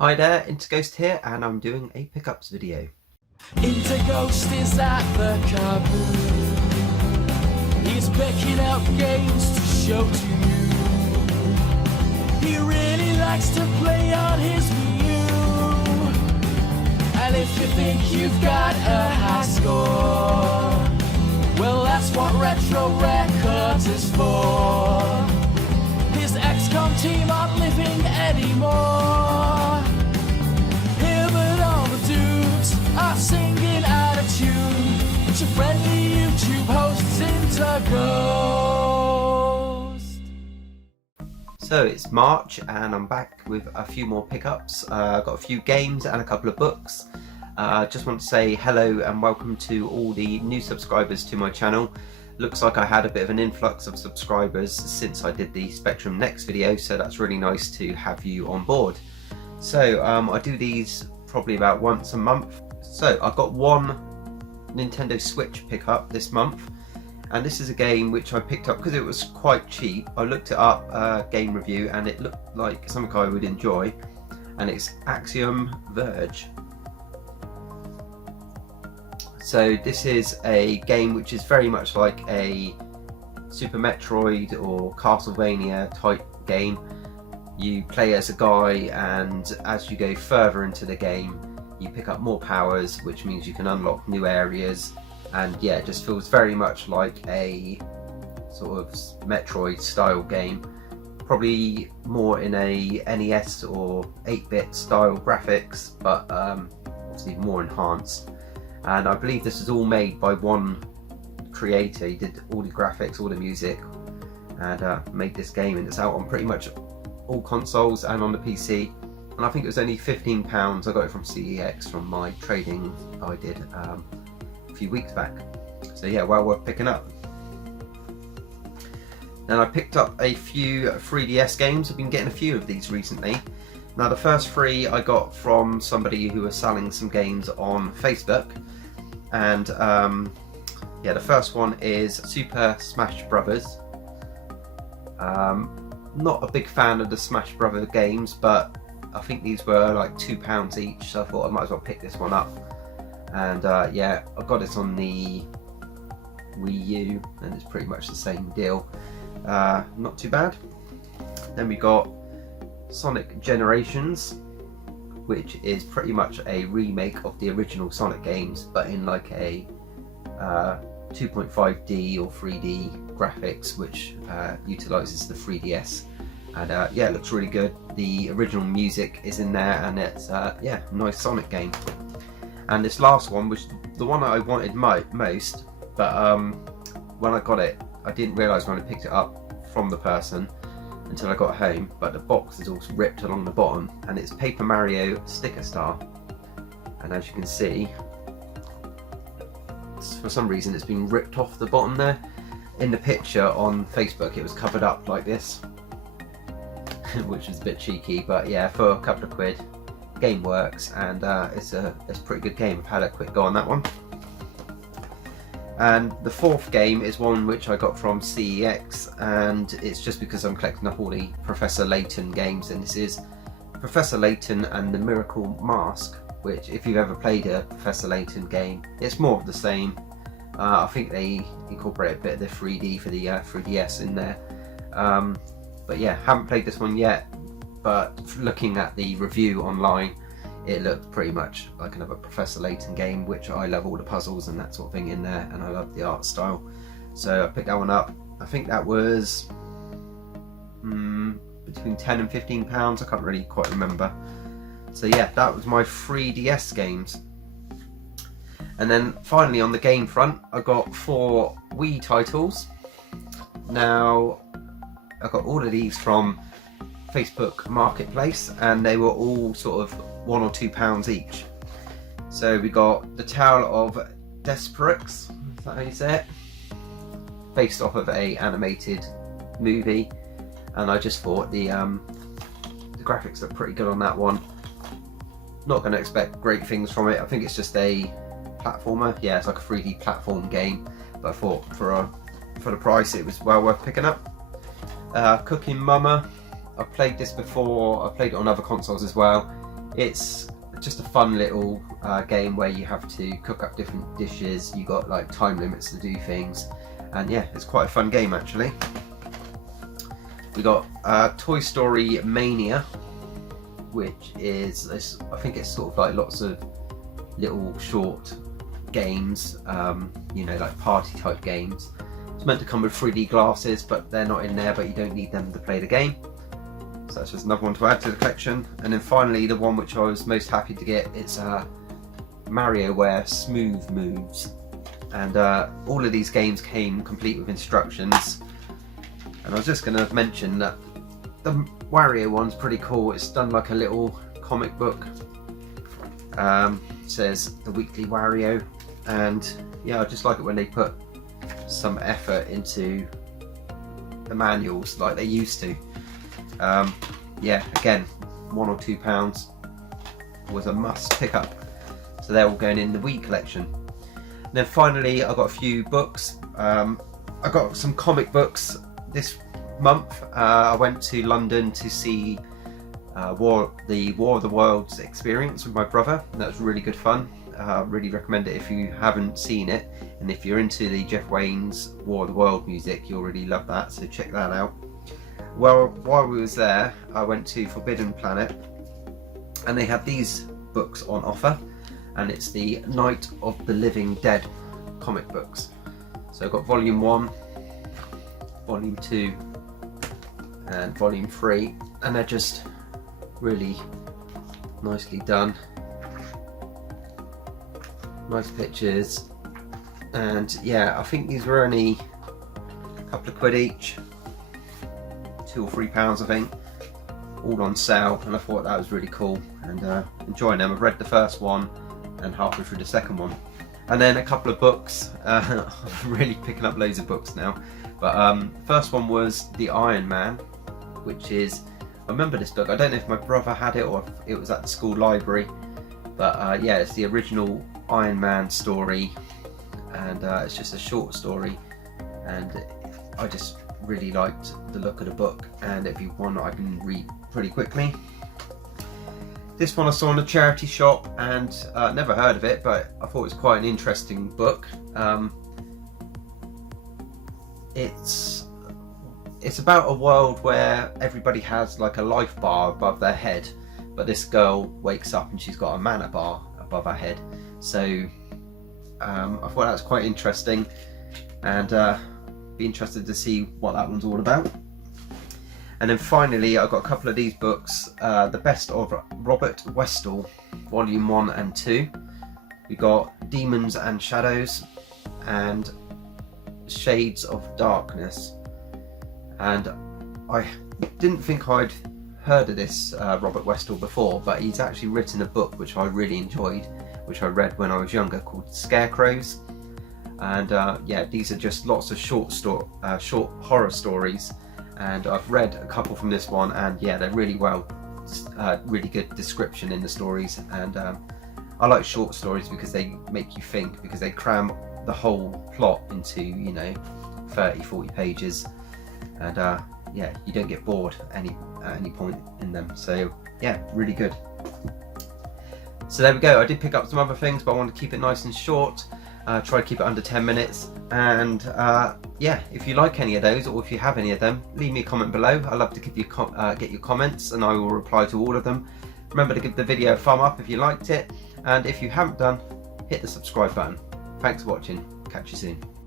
Hi there, interghost here, and I'm doing a pickups video. Interghost is at the caboose. He's picking up games to show to you. He really likes to play on his Wii U. And if you think you've got a high score, well, that's what Retro Records is for. His XCOM team aren't living anymore. Him and all the dudes are singing out of tune. It's your friendly YouTube hosts, interghost. So it's March and I'm back with a few more pickups. I've got a few games and a couple of books. Just want to say hello and welcome to all the new subscribers to my channel. Looks like I had a bit of an influx of subscribers since I did the Spectrum Next video, so that's really nice to have you on board. So I do these probably about once a month. So I've got one Nintendo Switch pickup this month, and this is a game which I picked up because it was quite cheap. I looked it up, game review, and it looked like something I would enjoy, and it's Axiom Verge. So this is a game which is very much like a Super Metroid or Castlevania type game. You play as a guy, and as you go further into the game you pick up more powers, which means you can unlock new areas, and yeah, it just feels very much like a sort of Metroid style game, probably more in a NES or 8-bit style graphics, but obviously more enhanced. And I believe this is all made by one creator. He did all the graphics, all the music, and made this game, and it's out on pretty much all consoles and on the PC. And I think it was only £15. I got it from CEX from my trading I did a few weeks back. So yeah, well worth picking up. Then I picked up a few 3DS games. I've been getting a few of these recently. Now the first three I got from somebody who was selling some games on Facebook, and yeah, the first one is Super Smash Brothers. Not a big fan of the Smash Brothers games, but I think these were like £2 each, so I thought I might as well pick this one up. And yeah, I got it on the Wii U, and it's pretty much the same deal. Not too bad. Then we got Sonic Generations, which is pretty much a remake of the original Sonic games, but in like a 2.5D or 3D graphics, which utilizes the 3DS. And yeah, it looks really good. The original music is in there, and it's yeah, nice Sonic game. And this last one was the one that I wanted most, but when I got it, I didn't realise when I picked it up from the person until I got home, but the box is also ripped along the bottom, and it's Paper Mario Sticker Star. And as you can see, for some reason it's been ripped off the bottom there. In the picture on Facebook it was covered up like this, which is a bit cheeky, but yeah, for a couple of quid, game works, and it's a pretty good game. I've had a quick go on that one. And the fourth game is one which I got from CEX, and it's just because I'm collecting up all the Professor Layton games, and this is Professor Layton and the Miracle Mask, which, if you've ever played a Professor Layton game, it's more of the same. I think they incorporate a bit of the 3D for the 3DS in there. But yeah, haven't played this one yet, but looking at the review online, it looked pretty much like another Professor Layton game, which I love all the puzzles and that sort of thing in there, and I love the art style. So I picked that one up. I think that was between £10 and £15. I can't really quite remember. So yeah, that was my 3DS games. And then finally on the game front, I got 4 Wii titles. Now, I got all of these from Facebook Marketplace, and they were all sort of £1 or £2 each. So we got The Tale of Desperix, is that how you say it? Based off of a animated movie, and I just thought the graphics look pretty good on that one. Not going to expect great things from it. I think it's just a platformer. Yeah, it's like a 3D platform game, but I thought for the price it was well worth picking up. Cooking Mama, I've played this before. I've played it on other consoles as well. It's just a fun little game where you have to cook up different dishes. You got like time limits to do things, and yeah, it's quite a fun game actually. We got Toy Story Mania, which is, I think it's sort of like lots of little short games, you know, like party type games. It's meant to come with 3D glasses, but they're not in there, but you don't need them to play the game. So that's just another one to add to the collection. And then finally, the one which I was most happy to get, it's MarioWare Smooth Moves. And all of these games came complete with instructions. And I was just going to mention that the Wario one's pretty cool. It's done like a little comic book. It says The Weekly Wario. And yeah, I just like it when they put some effort into the manuals like they used to. Yeah, again, £1 or £2 was a must pick up. So they're all going in the Wii collection. And then finally, I got a few books. I got some comic books this month. I went to London to see the War of the Worlds experience with my brother, and that was really good fun. Really recommend it if you haven't seen it, and if you're into the Jeff Wayne's War of the World music, you'll really love that, so check that out. Well, while we was there, I went to Forbidden Planet, and they had these books on offer, and it's the Night of the Living Dead comic books. So I've got Volume 1, Volume 2, and Volume 3, and they're just really nicely done. Nice pictures, and yeah, I think these were only a couple of quid each, £2 or £3 I think, all on sale, and I thought that was really cool, and enjoying them. I've read the first one and halfway through the second one. And then a couple of books. I'm really picking up loads of books now, but first one was The Iron Man, which is, I remember this book, I don't know if my brother had it or if it was at the school library, but yeah, it's the original Iron Man story, and it's just a short story, and I just really liked the look of the book, and it'd be one I can read pretty quickly. This one I saw in a charity shop, and never heard of it, but I thought it was quite an interesting book. It's about a world where everybody has like a life bar above their head, but this girl wakes up and she's got a mana bar above her head. So I thought that was quite interesting, and be interested to see what that one's all about. And then finally, I've got a couple of these books, The Best of Robert Westall, Volume 1 and 2. We got Demons and Shadows and Shades of Darkness. And I didn't think I'd heard of this Robert Westall before, but he's actually written a book which I really enjoyed, which I read when I was younger, called Scarecrows. And yeah, these are just lots of short horror stories, and I've read a couple from this one, and yeah, they're really really good description in the stories. And I like short stories because they make you think, because they cram the whole plot into, you know, 30-40 pages, and yeah, you don't get bored at any point in them. So yeah, really good. So there we go. I did pick up some other things, but I want to keep it nice and short. Try to keep it under 10 minutes, and yeah, if you like any of those, or if you have any of them, leave me a comment below. I love to give you get your comments, and I will reply to all of them. Remember to give the video a thumb up if you liked it, and if you haven't done, hit the subscribe button. Thanks for watching. Catch you soon.